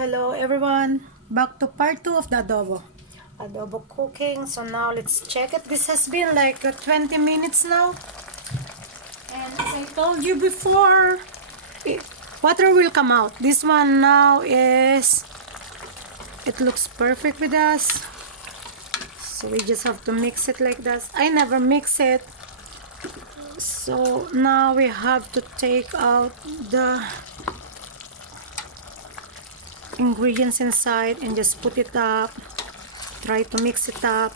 Hello everyone, back to part 2 of the adobo cooking. So now let's check it. This has been like 20 minutes now, and as I told you before, water will come out. This one now it looks perfect with us, so we just have to mix it like this. I never mix it, so now we have to take out the ingredients inside and just put it up. Try to mix it up.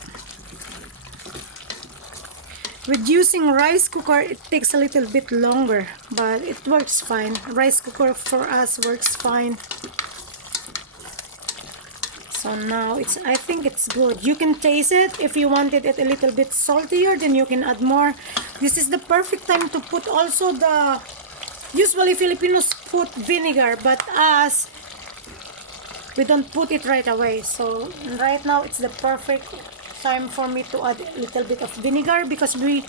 With using rice cooker, it takes a little bit longer, but it works fine. Rice cooker for us works fine. So now I think it's good. You can taste it. If you wanted it a little bit saltier, then you can add more. This is the perfect time to put also usually Filipinos put vinegar, but us, we don't put it right away. So right now it's the perfect time for me to add a little bit of vinegar, because we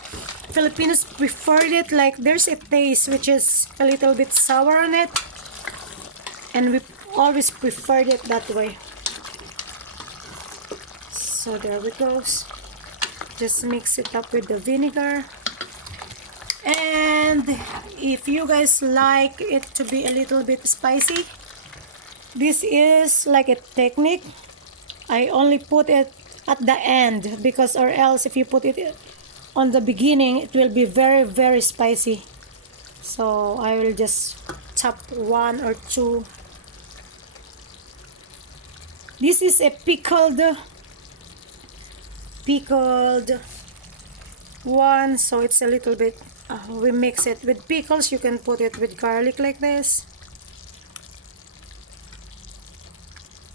Filipinos preferred it like there's a taste which is a little bit sour on it, and we always preferred it that way. So there we go. Just mix it up with the vinegar. And if you guys like it to be a little bit spicy, this is like a technique. I only put it at the end, because or else if you put it on the beginning, it will be very, very spicy. So I will just chop one or two. This is a pickled one, so it's a little bit, we mix it with pickles. You can put it with garlic like this.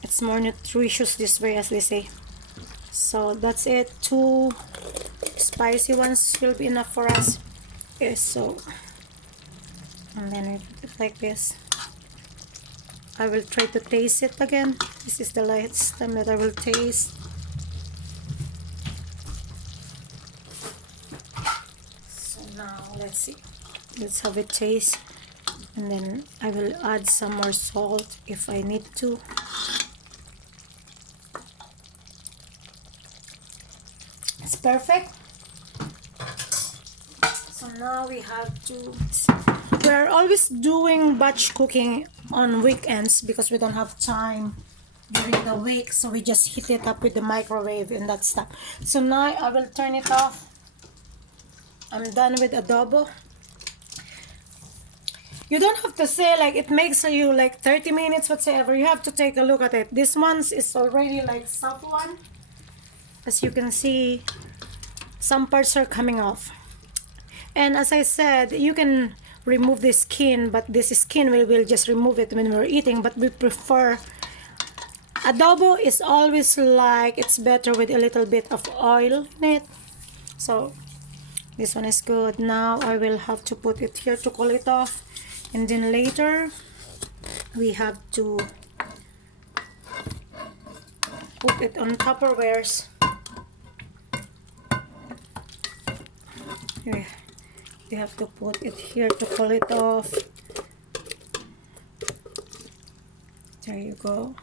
It's more nutritious this way, as they say. So that's it. 2 spicy ones will be enough for us. Okay, so, and then we put it like this. I will try to taste it again. This is the last time that I will taste. So now let's see. Let's have a taste, and then I will add some more salt if I need to. It's perfect. So now we have to, we're always doing batch cooking on weekends because we don't have time during the week, so we just heat it up with the microwave and that stuff. So now I will turn it off. I'm done with adobo. You don't have to say like it makes you like 30 minutes whatsoever. You have to take a look at it. This one is already like soft one. As you can see, some parts are coming off. And as I said, you can remove the skin, but this skin we will just remove it when we're eating. But we prefer, adobo is always like, it's better with a little bit of oil in it. So this one is good. Now I will have to put it here to cool it off, and then later we have to put it on Tupperwares. You have to put it here to cool it off. There you go.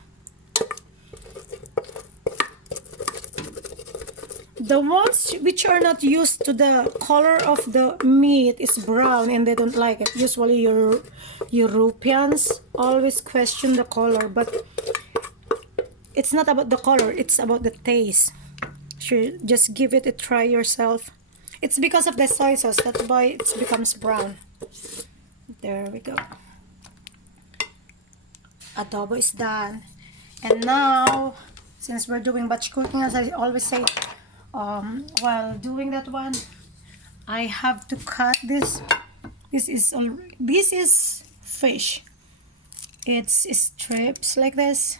The ones which are not used to the color of the meat is brown and they don't like it. Usually your Europeans always question the color, but it's not about the color, it's about the taste. So just give it a try yourself. It's because of the soy sauce, that's why it becomes brown. There we go. Adobo is done. And now, since we're doing batch cooking, as I always say, while doing that one, I have to cut this. This is fish. It's strips like this.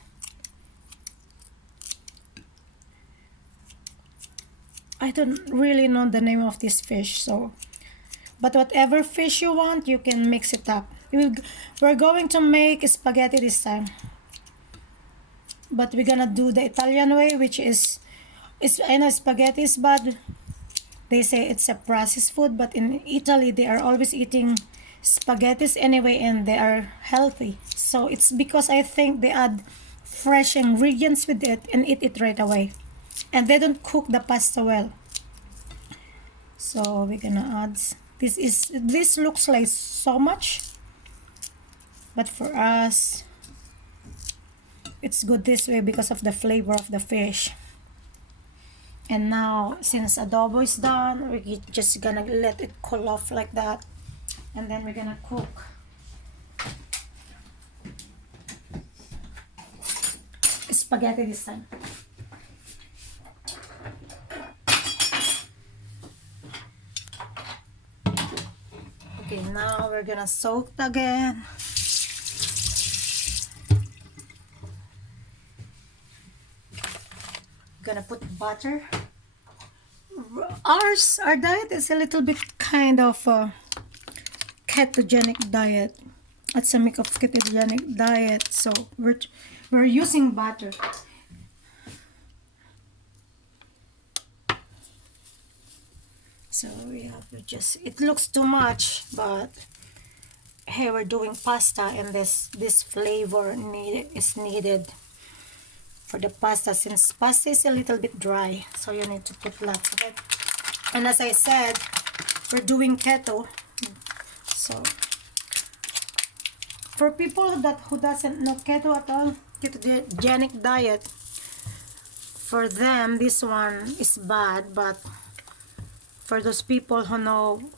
I don't really know the name of this fish, so, but whatever fish you want, you can mix it up. We're going to make spaghetti this time, but we're gonna do the Italian way, which is I know spaghetti is bad. They say it's a processed food, but in Italy they are always eating spaghettis anyway, and they are healthy. So it's because I think they add fresh ingredients with it and eat it right away, and they don't cook the pasta well. So we're gonna add, this looks like so much, but for us it's good this way because of the flavor of the fish. And now, since adobo is done, we're just gonna let it cool off like that, and then we're gonna cook spaghetti this time. Okay, now we're gonna soak again. Gonna put butter. Our diet is a little bit kind of ketogenic diet. It's a mix of ketogenic diet, so we're using butter. So we have to just, it looks too much, but hey, we're doing pasta, and this flavor is needed for the pasta, since pasta is a little bit dry, so you need to put lots of it. And as I said, we're doing keto, so for people who doesn't know keto at all, ketogenic diet, for them this one is bad, but for those people who know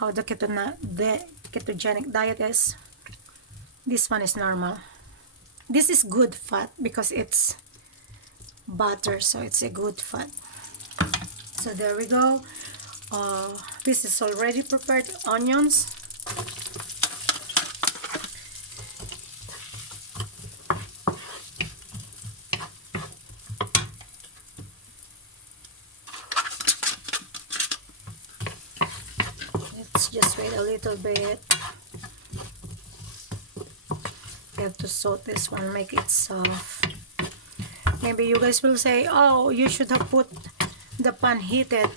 how the ketogenic diet is, this one is normal. This is good fat because it's butter, so it's a good fat. So there we go. This is already prepared onions. Let's just wait a little bit. You have to saute this one, make it soft. Maybe you guys will say, oh, you should have put the pan heated.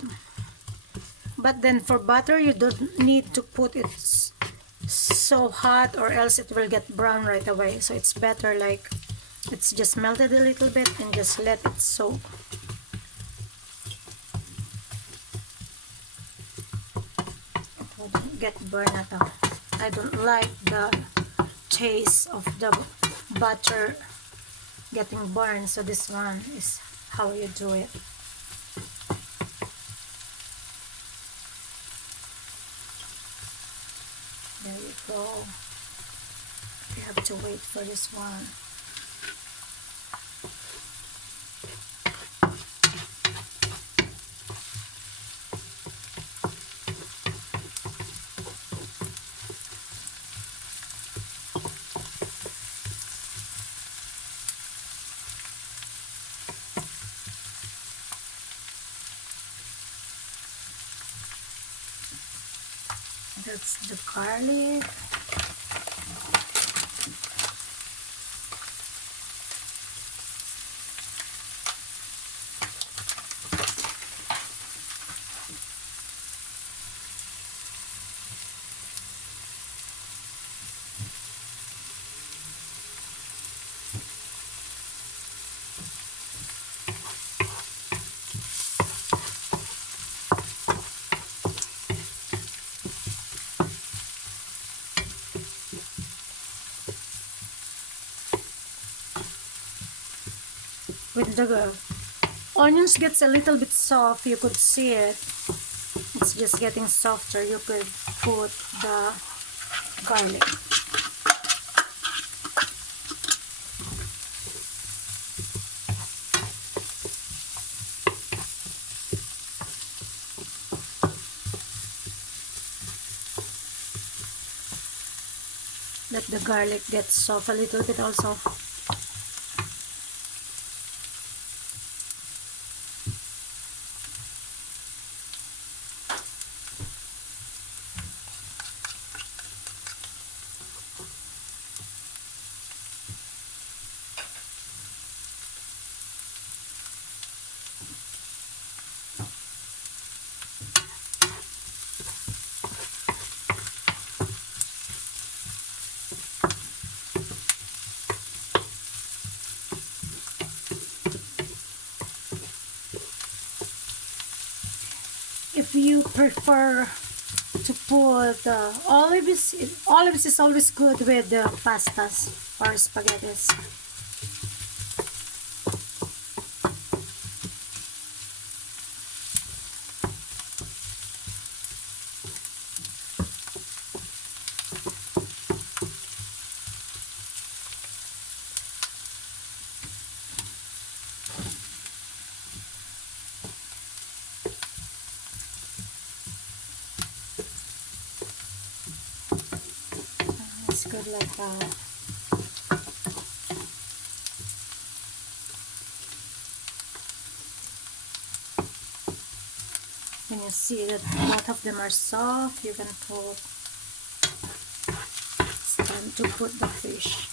But then for butter, you don't need to put it so hot, or else it will get brown right away. So it's better like it's just melted a little bit and just let it soak. It wouldn't get burned at all. I don't like the taste of the butter getting burned, so this one is how you do it. There you go. You have to wait for this one. That's the garlic. When the onions gets a little bit soft, you could see it. It's just getting softer. You could put the garlic. Let the garlic get soft a little bit also. if you prefer to put olives is always good with the pastas or spaghettis. It's good like that. When you see that both of them are soft, you can put, it's time to put the fish.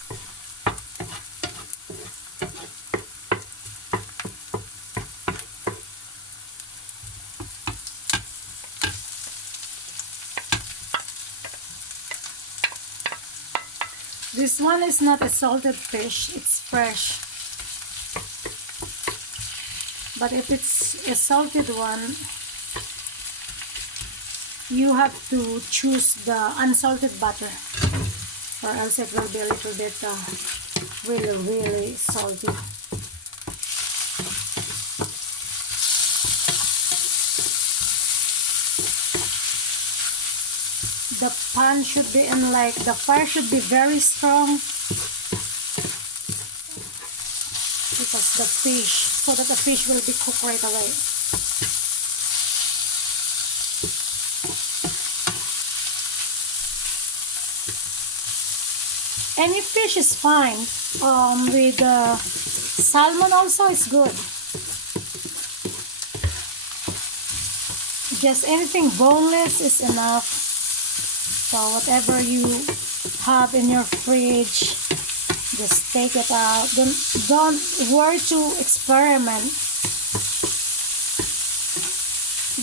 This one is not a salted fish, it's fresh. But if it's a salted one, you have to choose the unsalted butter, or else it will be a little bit really salty. The pan should be in, like, the fire should be very strong, because the fish, so that the fish will be cooked right away. Any fish is fine. With salmon also is good. Just anything boneless is enough. So whatever you have in your fridge, just take it out. Don't worry to experiment,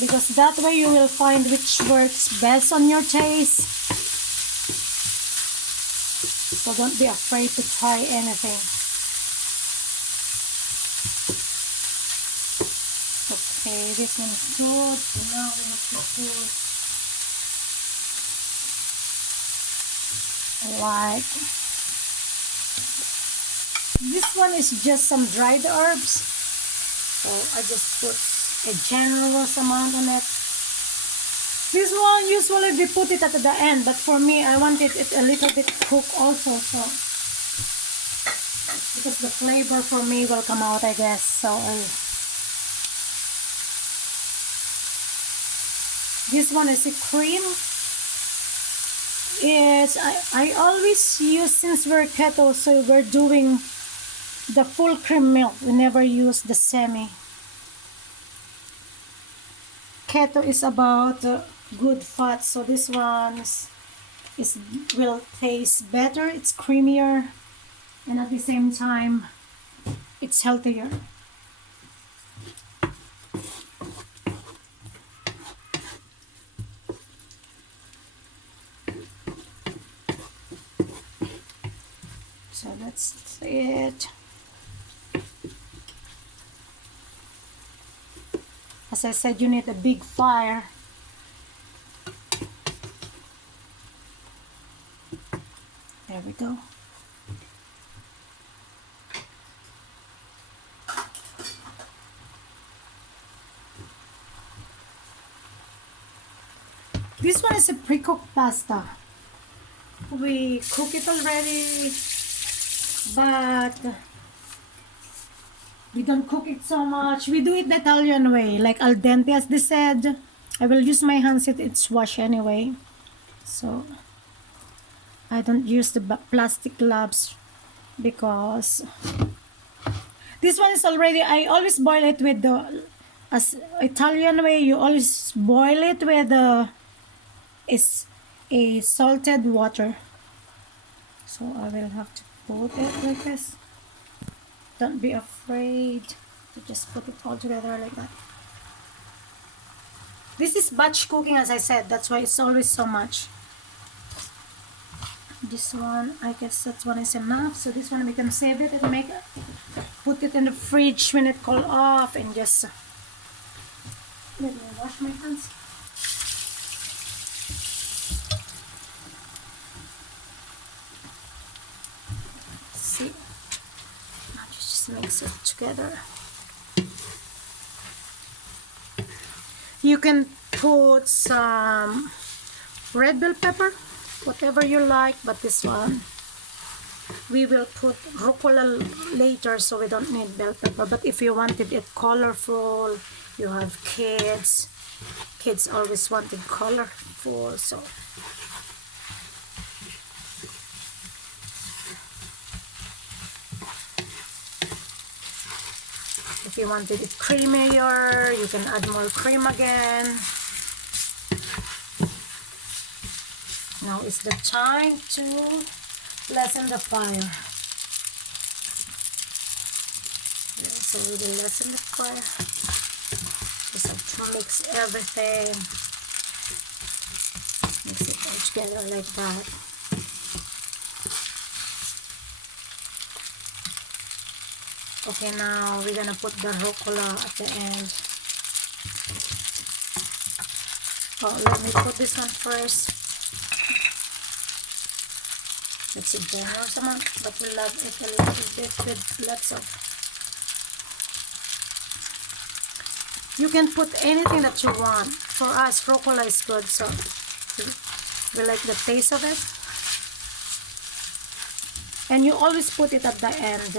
because that way you will find which works best on your taste. So don't be afraid to try anything. Okay, this one is good. So now we have to put, like, this one is just some dried herbs. So I just put a generous amount on it. This one, usually they put it at the end, but for me, I wanted it a little bit cooked also, so because the flavor for me will come out, I guess. So this one is a cream. I always use, since we're keto, so we're doing the full cream milk. We never use the semi. Keto is about good fat, so this one will taste better. It's creamier, and at the same time it's healthier. So that's it. As I said, you need a big fire. There we go. This one is a pre-cooked pasta. We cook it already, but we don't cook it so much. We do it the Italian way, like al dente, as they said. I will use my hands, it's washed anyway. So I don't use the plastic gloves, because this one is already, I always boil it with the, as Italian way, you always boil it with is a salted water. So I will have to put it like this. Don't be afraid to just put it all together like that. This is batch cooking, as I said, that's why it's always so much. This one, I guess that one is enough. So this one we can save it and put it in the fridge when it cool off, and just Let me wash my hands. See, now just mix it together. You can put some red bell pepper, whatever you like, but this one we will put rucula later, so we don't need bell pepper. But if you wanted it colorful, you have kids always wanted colorful, so if you wanted it creamier, you can add more cream again. Now is the time to lessen the fire. Okay, so we will lessen the fire. Just have to mix everything. Mix it all together like that. Okay, now we're gonna put the rucula at the end. Oh, let me put this one first. It's a generous amount, but we love it a little bit with lots of. You can put anything that you want. For us, rucula is good, so we like the taste of it. And you always put it at the end,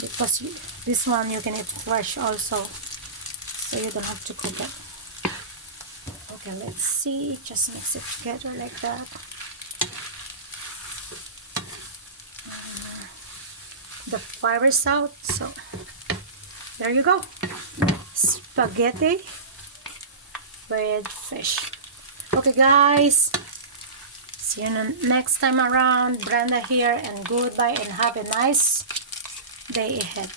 because this one you can eat fresh also, so you don't have to cook it. Okay, let's see. Just mix it together like that. The fire is out, so there you go. Spaghetti with fish. Okay guys, see you next time around. Brenda here, and goodbye, and have a nice day ahead.